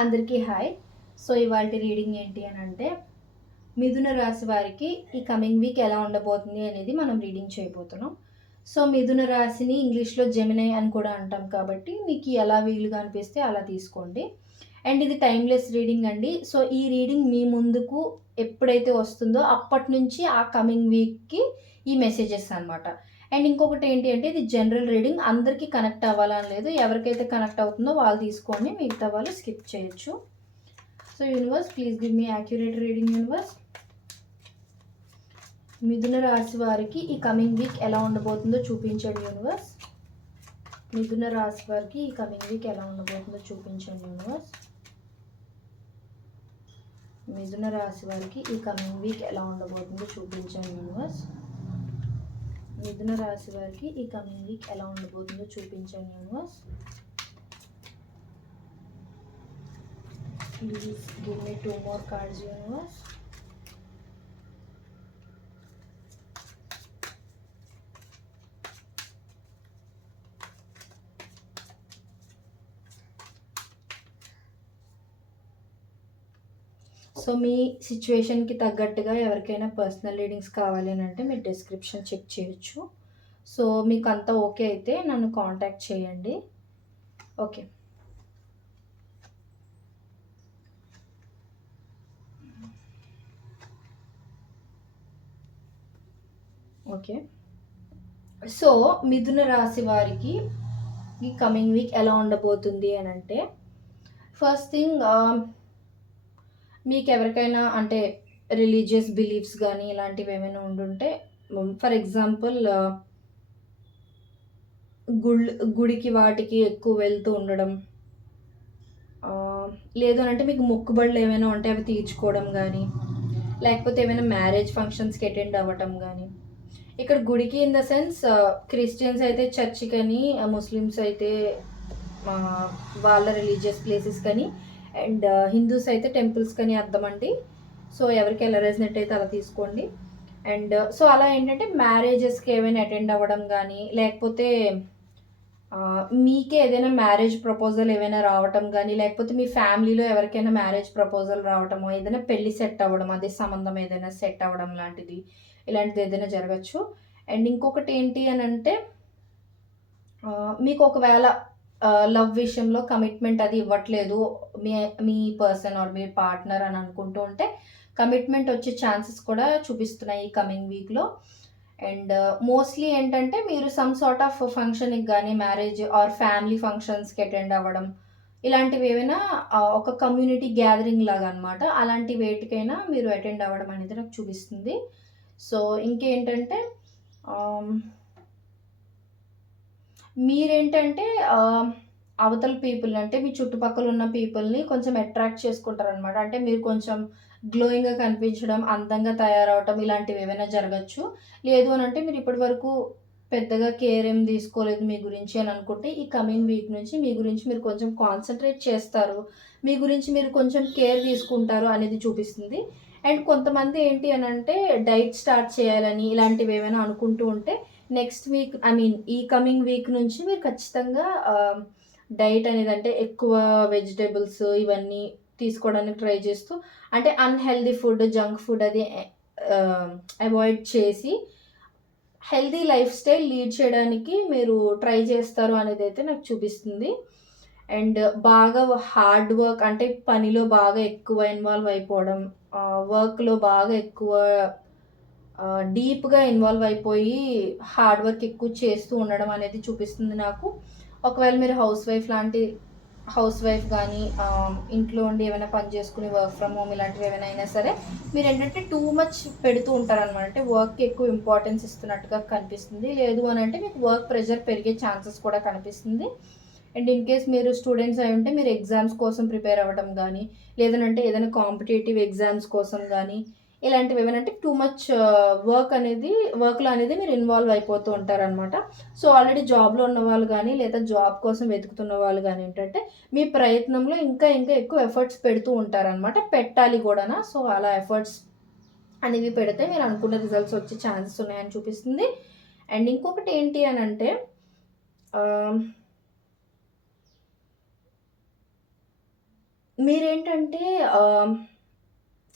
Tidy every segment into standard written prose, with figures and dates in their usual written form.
అందరికీ hi. So ఇవాల్టి reading ఏంటి అని అంటే, మిథున రాశి వారికి ఈ కమింగ్ వీక్ ఎలా ఉండబోతుంది అనేది మనం రీడింగ్ చేయబోతున్నాం. సో మిథున రాశిని ఇంగ్లీష్లో జెమినై అని కూడా అంటాం కాబట్టి మీకు ఎలా వీలుగా అనిపిస్తే అలా తీసుకోండి. అండ్ ఇది టైమ్లెస్ రీడింగ్ అండి. సో ఈ రీడింగ్ మీ ముందుకు ఎప్పుడైతే వస్తుందో అప్పటి నుంచి ఆ కమింగ్ వీక్కి ఈ మెసేజెస్ అనమాట. అండ్ ఇంకొకటి ఏంటి అంటే, ఇది జనరల్ రీడింగ్, అందరికీ కనెక్ట్ అవ్వాలని లేదు. ఎవరికైతే కనెక్ట్ అవుతుందో వాళ్ళు తీసుకోండి, మిగతా వాళ్ళు స్కిప్ చేయొచ్చు. So universe, please give me accurate reading universe. మిథున రాశి వారికి ఈ కమింగ్ వీక్ ఎలా ఉండబోతుందో చూపించండి యూనివర్స్. మిథున రాశి వారికి ఈ కమింగ్ వీక్ ఎలా ఉండబోతుందో చూపించండి యూనివర్స్. మిథున రాశి వారికి ఈ కమింగ్ వీక్ ఎలా ఉండబోతుందో చూపించండి యూనివర్స్. మిథున రాశి వారికి ఈ కమింగ్ వీక్ ఎలా ఉండబోతుందో చూపించండి universe. Please give me 2 more cards universe. So మీ సిచ్యువేషన్కి తగ్గట్టుగా ఎవరికైనా పర్సనల్ రీడింగ్స్ కావాలి అని అంటే మీరు డిస్క్రిప్షన్ చెక్ చేయొచ్చు. సో మీకు అంతా ఓకే అయితే నన్ను కాంటాక్ట్ చేయండి. Okay, okay. సో మిథున రాశి వారికి ఈ కమింగ్ వీక్ ఎలా ఉండబోతుంది అని అంటే, ఫస్ట్ థింగ్, మీకు ఎవరికైనా అంటే రిలీజియస్ బిలీఫ్స్ కానీ ఇలాంటివి ఏమైనా ఉండుంటే, ఫర్ ఎగ్జాంపుల్ గుడికి వాటికి ఎక్కువ వెళ్తూ ఉండడం, లేదు అని అంటే మీకు మొక్కుబడులు ఏమైనా ఉంటే అవి తీర్చుకోవడం కానీ, లేకపోతే ఏమైనా మ్యారేజ్ ఫంక్షన్స్కి అటెండ్ అవ్వటం కానీ. ఇక్కడ గుడికి ఇన్ ద సెన్స్ క్రిస్టియన్స్ అయితే చర్చ్ కానీ, ముస్లిమ్స్ అయితే వాళ్ళ రిలీజియస్ ప్లేసెస్ కానీ, అండ్ హిందూస్ అయితే టెంపుల్స్ కానీ అర్థం అండి. సో ఎవరికి ఎలా రెసినేట్ అయితే అలా తీసుకోండి. అండ్ సో అలా ఏంటంటే మ్యారేజెస్కి ఏమైనా అటెండ్ అవ్వడం కానీ, లేకపోతే మీకే ఏదైనా మ్యారేజ్ ప్రపోజల్ ఏమైనా రావటం కానీ, లేకపోతే మీ ఫ్యామిలీలో ఎవరికైనా మ్యారేజ్ ప్రపోజల్ రావటమో, ఏదైనా పెళ్ళి సెట్ అవ్వడం, అదే సంబంధం ఏదైనా సెట్ అవ్వడం లాంటిది, ఇలాంటిది ఏదైనా జరగచ్చు. అండ్ ఇంకొకటి ఏంటి అని అంటే, మీకు ఒకవేళ లవ్ విషయంలో కమిట్మెంట్ అది ఇవ్వట్లేదు మీ మీ పర్సన్ ఆర్ మీ పార్ట్నర్ అని అనుకుంటూ ఉంటే, కమిట్మెంట్ వచ్చే ఛాన్సెస్ కూడా చూపిస్తున్నాయి ఈ కమింగ్ వీక్లో. అండ్ మోస్ట్లీ ఏంటంటే మీరు సమ్ సార్ట్ ఆఫ్ ఫంక్షన్కి కానీ, మ్యారేజ్ ఆర్ ఫ్యామిలీ ఫంక్షన్స్కి అటెండ్ అవ్వడం, ఇలాంటివి ఏమైనా ఒక కమ్యూనిటీ గ్యాదరింగ్ లాగా అనమాట. అలాంటి వేటికైనా మీరు అటెండ్ అవ్వడం అనేది నాకు చూపిస్తుంది. సో ఇంకేంటంటే, మీరేంటంటే అవతల పీపుల్ అంటే మీ చుట్టుపక్కల ఉన్న పీపుల్ని కొంచెం అట్రాక్ట్ చేసుకుంటారనమాట. అంటే మీరు కొంచెం గ్లోయింగ్గా కనిపించడం, అందంగా తయారవటం, ఇలాంటివి ఏమైనా జరగచ్చు. లేదు అని అంటే మీరు ఇప్పటి వరకు పెద్దగా కేర్ ఏం తీసుకోలేదు మీ గురించి అని అనుకుంటే, ఈ కమింగ్ వీక్ నుంచి మీ గురించి మీరు కొంచెం కాన్సన్ట్రేట్ చేస్తారు, మీ గురించి మీరు కొంచెం కేర్ తీసుకుంటారు అనేది చూపిస్తుంది. అండ్ కొంతమంది ఏంటి అని అంటే డైట్ స్టార్ట్ చేయాలని ఇలాంటివి ఏమైనా అనుకుంటూ ఉంటే, నెక్స్ట్ వీక్ ఈ కమింగ్ వీక్ నుంచి మీరు ఖచ్చితంగా డైట్ అనేది, అంటే ఎక్కువ వెజిటేబుల్స్ ఇవన్నీ తీసుకోవడానికి ట్రై చేస్తూ, అంటే అన్‌హెల్తీ ఫుడ్, జంక్ ఫుడ్ అది అవాయిడ్ చేసి హెల్తీ లైఫ్ స్టైల్ లీడ్ చేయడానికి మీరు ట్రై చేస్తారు అనేది అయితే నాకు చూపిస్తుంది. అండ్ బాగా హార్డ్ వర్క్, అంటే పనిలో బాగా ఎక్కువ ఇన్వాల్వ్ అయిపోవడం, వర్క్లో బాగా ఎక్కువ డీప్గా ఇన్వాల్వ్ అయిపోయి హార్డ్ వర్క్ ఎక్కువ చేస్తూ ఉండడం అనేది చూపిస్తుంది నాకు. ఒకవేళ మీరు హౌస్ వైఫ్ కానీ, ఇంట్లో ఉండి ఏమైనా పని చేసుకుని వర్క్ ఫ్రమ్ హోమ్ ఇలాంటివి ఏమైనా అయినా సరే, మీరు ఏంటంటే టూ మచ్ పెడుతూ ఉంటారనమాట. అంటే వర్క్కి ఎక్కువ ఇంపార్టెన్స్ ఇస్తున్నట్టుగా కనిపిస్తుంది. లేదు అని అంటే మీకు వర్క్ ప్రెషర్ పెరిగే ఛాన్సెస్ కూడా కనిపిస్తుంది. అండ్ ఇన్ కేస్ మీరు స్టూడెంట్స్ అయి ఉంటే మీరు ఎగ్జామ్స్ కోసం ప్రిపేర్ అవ్వడం కానీ, లేదంటే ఏదైనా కాంపిటేటివ్ ఎగ్జామ్స్ కోసం కానీ, ఇలాంటివి ఏమైనా అంటే టూ మచ్ వర్క్లో అనేది మీరు ఇన్వాల్వ్ అయిపోతూ ఉంటారనమాట. సో ఆల్రెడీ జాబ్లో ఉన్న వాళ్ళు కానీ, లేదా జాబ్ కోసం వెతుకుతున్న వాళ్ళు కానీ ఏంటంటే మీ ప్రయత్నంలో ఇంకా ఇంకా ఎక్కువ ఎఫర్ట్స్ పెడుతూ ఉంటారనమాట. పెట్టాలి కూడా. సో అలా ఎఫర్ట్స్ అనేవి పెడితే మీరు అనుకున్న రిజల్ట్స్ వచ్చే ఛాన్సెస్ ఉన్నాయని చూపిస్తుంది. అండ్ ఇంకొకటి ఏంటి అని అంటే, మీరేంటంటే ఆహ్,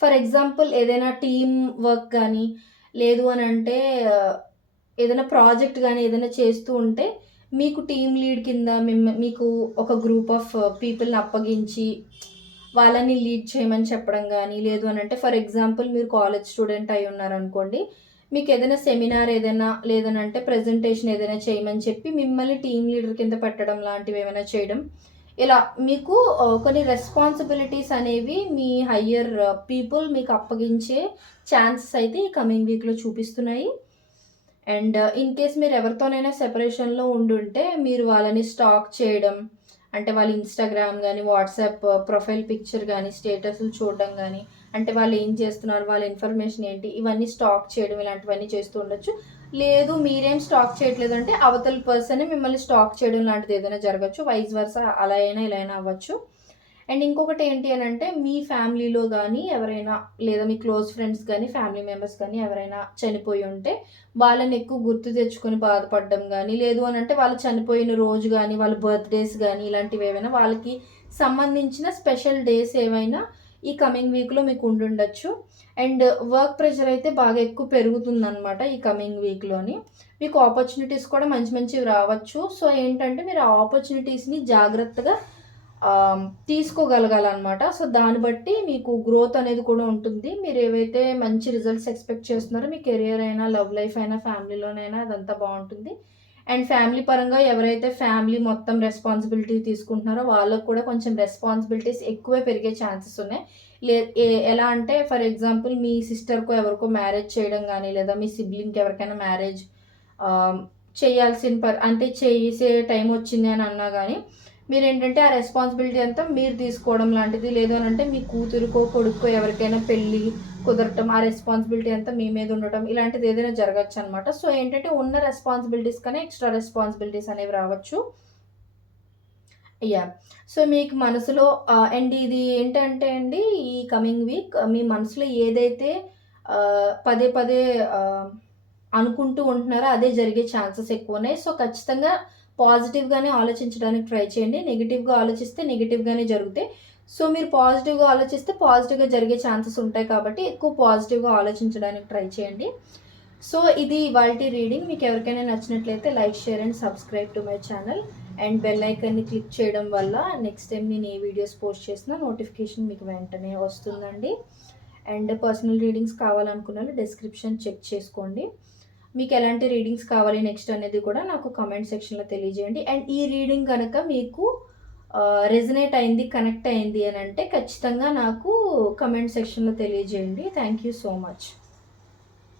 ఫర్ ఎగ్జాంపుల్ ఏదైనా టీమ్ వర్క్ గానీ, లేదు అనంటే ఆహ్, ఏదైనా ప్రాజెక్ట్ గానీ ఏదైనా చేస్తూ ఉంటే, మీకు టీమ్ లీడ్ కింద మీకు ఒక గ్రూప్ ఆఫ్ పీపుల్‌ని అప్పగించి, వాళ్ళని లీడ్ చేయమని చెప్పడం గానీ, లేదు అనంటే ఫర్ ఎగ్జాంపుల్ మీరు కాలేజ్ స్టూడెంట్ అయ్యున్నారనుకోండి, మీకేదైనా సెమినార్ ఏదైనా లేదనంటే ప్రెజెంటేషన్ ఏదైనా చేయమని చెప్పి, మిమ్మల్ని టీమ్ లీడర్ కింద పెట్టడం లాంటివేమైనా చేయడం. ఇలా మీకు కొన్ని రెస్పాన్సిబిలిటీస్ అనేవి మీ హయ్యర్ పీపుల్ మీకు అప్పగించే ఛాన్సెస్ అయితే ఈ కమింగ్ వీక్‌లో చూపిస్తున్నాయి. అండ్ ఇన్ కేస్ మీరు ఎవరితోనైనా సెపరేషన్‌లో ఉండుంటే, మీరు వాళ్ళని స్టాక్ చేయడం, అంటే వాళ్ళ ఇన్‌స్టాగ్రామ్ గానీ, వాట్సాప్ ప్రొఫైల్ పిక్చర్ గానీ, స్టేటస్‌లు చూడడం గానీ, అంటే వాళ్ళు ఏం చేస్తున్నారు, వాళ్ళ ఇన్ఫర్మేషన్ ఏంటి, ఇవన్నీ స్టాక్ చేయడం ఇలాంటివన్నీ చేస్తూ ఉండొచ్చు. లేదు మీరేం స్టాక్ చేయట్లేదంటే, అవతల పర్సనే మిమ్మల్ని స్టాక్ చేయడం లాంటిది ఏదైనా జరగొచ్చు. వైస్ వర్సా అలా అయినా, ఇలా అయినా అవ్వచ్చు. అండ్ ఇంకొకటి ఏంటి అనంటే, మీ ఫ్యామిలీలో గానీ ఎవరైనా లేదా మీ క్లోజ్ ఫ్రెండ్స్ గానీ, ఫ్యామిలీ మెంబర్స్ గానీ ఎవరైనా చనిపోయి ఉంటే, వాళ్ళని ఎక్కువ గుర్తు తెచ్చుకొని బాధపడడం గానీ, లేదు అనంటే వాళ్ళు చనిపోయిన రోజు గానీ, వాళ్ళ బర్త్‌డేస్ గానీ ఇలాంటివేవైనా వాళ్ళకి సంబంధించిన స్పెషల్ డేస్ ఏవైనా ఈ కమింగ్ వీక్‌లో మీకు ఉండుండొచ్చు. అండ్ వర్క్ ప్రెషర్ అయితే బాగా ఎక్కువ పెరుగుతుందనమాట ఈ కమింగ్ వీక్‌లోని. మీకు ఆపర్చునిటీస్ కూడా మంచి మంచివి రావచ్చు. సో, ఏంటంటే మీరు ఆ ఆపర్చునిటీస్‌ని జాగ్రత్తగా తీసుకోగలగాలనమాట. సో, దాన్ని బట్టి మీకు గ్రోత్ అనేది కూడా ఉంటుంది. మీరేవైతే మంచి రిజల్ట్స్ ఎక్స్‌పెక్ట్ చేస్తున్నారో మీ కెరియర్ అయినా, లవ్ లైఫ్ అయినా, ఫ్యామిలీలోనైనా అదంతా బావుంటుంది. అండ్ ఫ్యామిలీ పరంగా ఎవరైతే ఫ్యామిలీ మొత్తం రెస్పాన్సిబిలిటీ తీసుకుంటున్నారో వాళ్ళకి కూడా కొంచెం రెస్పాన్సిబిలిటీస్ ఎక్కువే పెరిగే ఛాన్సెస్ ఉన్నాయి. లే ఎలా అంటే ఫర్ ఎగ్జాంపుల్ మీ సిస్టర్‌కో ఎవరికో మ్యారేజ్ చేయడం గానీ, లేదా మీ సిబ్లింగ్‌కి ఎవరికైనా మ్యారేజ్ ఆహ్, చేయాల్సిన అంటే చేసే టైం వచ్చింది అని అన్నా గానీ, మీరేంటంటే ఆ రెస్పాన్సిబిలిటీ అంతా మీరు తీసుకోవడం లాంటిది. లేదు అనంటే మీ కూతురికో, కొడుక్కో ఎవరికైనా పెళ్లి కుదరటం, ఆ రెస్పాన్సిబిలిటీ అంతా మీ మీద ఉండటం ఇలాంటిది ఏదైనా జరగొచ్చనమాట. సో, ఏంటంటే ఉన్న రెస్పాన్సిబిలిటీస్ కన్నా ఎక్స్‌ట్రా రెస్పాన్సిబిలిటీస్ అనేవి రావచ్చు. యాహ్! సో, మీకు మనసులో అండ్ ఇది ఏంటంటే అండి, ఈ కమింగ్ వీక్ మీ మనసులో ఏదైతే పదే పదే ఆహ్, అనుకుంటూ ఉంటున్నారో అదే జరిగే ఛాన్సెస్ ఎక్కువున్నాయి. సో, ఖచ్చితంగా పాజిటివ్‌గానే ఆలోచించడానికి ట్రై చేయండి. నెగెటివ్‌గా ఆలోచిస్తే నెగెటివ్‌గానే జరుగుతాయి. సో, మీరు పాజిటివ్‌గా ఆలోచిస్తే పాజిటివ్‌గా జరిగే ఛాన్సెస్ ఉంటాయి కాబట్టి ఎక్కువ పాజిటివ్‌గా ఆలోచించడానికి ట్రై చేయండి. సో, ఇది ఇవాల్టి రీడింగ్. మీకెవరికైనా నచ్చినట్లయితే like, share and subscribe to my channel. And bell ఐకాన్‌ని క్లిక్ చేయడం వల్ల నెక్స్ట్ టైమ్ నేను ఏ వీడియోస్ పోస్ట్ చేసినా నోటిఫికేషన్ మీకు వెంటనే వస్తుందండి. అండ్ పర్సనల్ రీడింగ్స్ కావాలనుకున్నోళ్ళు డిస్క్రిప్షన్ చెక్ చేసుకోండి. మీకు ఎలాంటి రీడింగ్స్ కావాలి నెక్స్ట్ అనేది కూడా నాకు కామెంట్ సెక్షన్‌లో తెలియజేయండి. అండ్ ఈ రీడింగ్ గనక మీకు రెజొనేట్ అయింది, కనెక్ట్ అయింది అనంటే ఖచ్చితంగా నాకు కామెంట్ సెక్షన్‌లో తెలియజేయండి. Thank you so much.